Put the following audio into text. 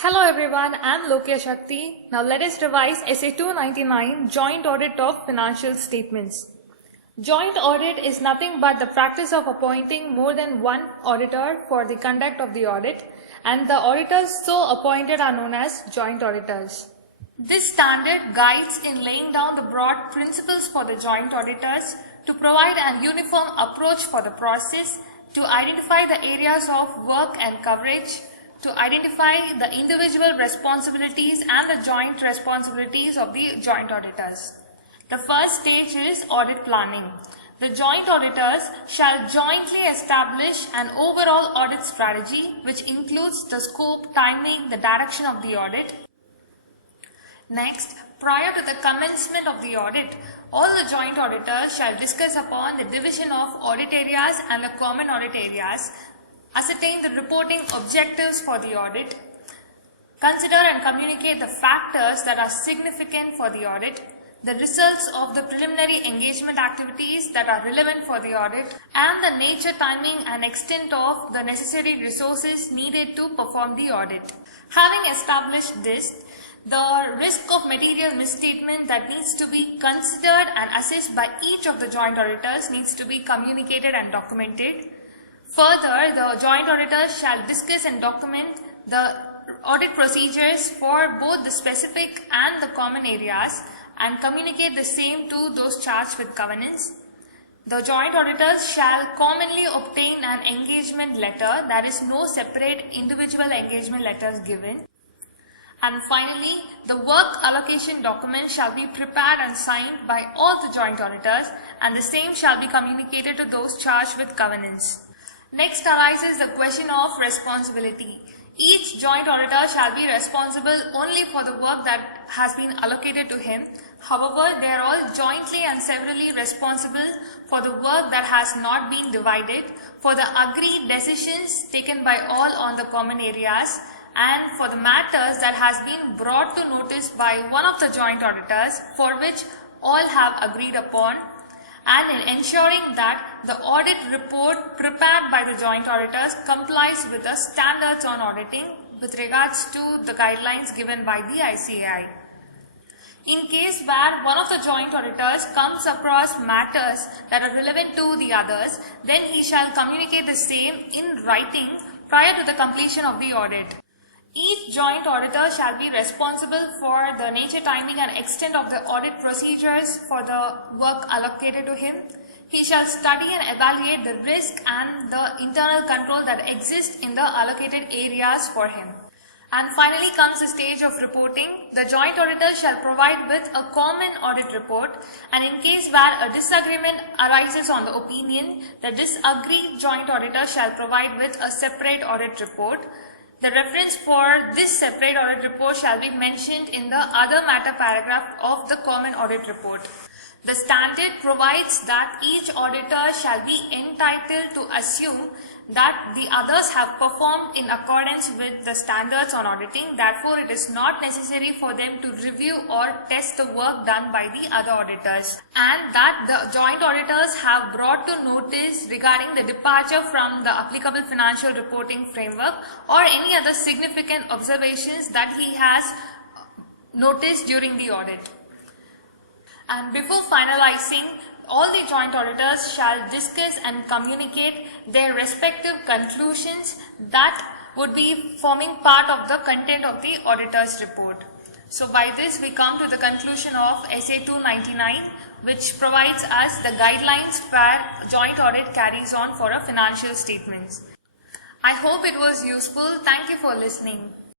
Hello everyone, I'm Lokya Shakti. Now let us revise Essay 299, Joint Audit of Financial Statements. Joint audit is nothing but the practice of appointing more than one auditor for the conduct of the audit, and the auditors so appointed are known as joint auditors. This standard guides in laying down the broad principles for the joint auditors to provide an uniform approach for the process, to identify the areas of work and coverage, to identify the individual responsibilities and the joint responsibilities of the joint auditors. The first stage is audit planning. The joint auditors shall jointly establish an overall audit strategy which includes the scope, timing, the direction of the audit. Next, prior to the commencement of the audit, all the joint auditors shall discuss upon the division of audit areas and the common audit areas, ascertain the reporting objectives for the audit, consider and communicate the factors that are significant for the audit, the results of the preliminary engagement activities that are relevant for the audit, and the nature, timing and extent of the necessary resources needed to perform the audit. Having established this, the risk of material misstatement that needs to be considered and assessed by each of the joint auditors needs to be communicated and documented. Further, the joint auditors shall discuss and document the audit procedures for both the specific and the common areas and communicate the same to those charged with governance. The joint auditors shall commonly obtain an engagement letter, there is no separate individual engagement letters given. And finally, the work allocation document shall be prepared and signed by all the joint auditors, and the same shall be communicated to those charged with governance. Next arises the question of responsibility. Each joint auditor shall be responsible only for the work that has been allocated to him. However, they are all jointly and severally responsible for the work that has not been divided, for the agreed decisions taken by all on the common areas, and for the matters that has been brought to notice by one of the joint auditors for which all have agreed upon, and in ensuring that the audit report prepared by the joint auditors complies with the standards on auditing with regards to the guidelines given by the ICAI. In case where one of the joint auditors comes across matters that are relevant to the others, then he shall communicate the same in writing prior to the completion of the audit. Each joint auditor shall be responsible for the nature, timing and extent of the audit procedures for the work allocated to him. He shall study and evaluate the risk and the internal control that exists in the allocated areas for him. And finally comes the stage of reporting. The joint auditor shall provide with a common audit report, and in case where a disagreement arises on the opinion, the disagreed joint auditor shall provide with a separate audit report. The reference for this separate audit report shall be mentioned in the other matter paragraph of the common audit report. The standard provides that each auditor shall be entitled to assume that the others have performed in accordance with the standards on auditing. Therefore, it is not necessary for them to review or test the work done by the other auditors, and that the joint auditors have brought to notice regarding the departure from the applicable financial reporting framework or any other significant observations that he has noticed during the audit. And before finalizing, all the joint auditors shall discuss and communicate their respective conclusions that would be forming part of the content of the auditor's report. So by this we come to the conclusion of Essay 299, which provides us the guidelines where joint audit carries on for a financial statements. I hope it was useful. Thank you for listening.